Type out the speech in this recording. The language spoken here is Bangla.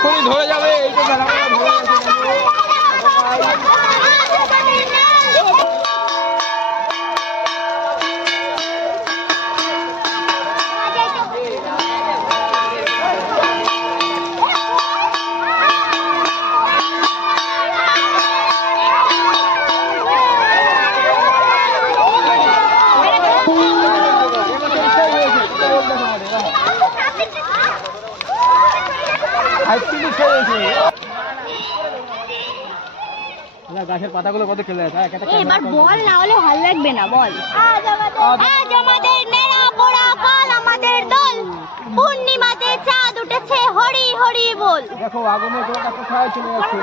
এক্ষুনি ধরে যাবে। এই তো ধরে গাছের পাতাগুলো কত খেলে আছে। এবার বল না হলে ভালো লাগবে না। বল আজ আমাদের নেড়া পোড়া কাল আমাদের দল, পূর্ণিমাতে চাঁদ উঠেছে হরি হরি বল। দেখো আগুনের জলটা কোথায় চলে যাচ্ছে।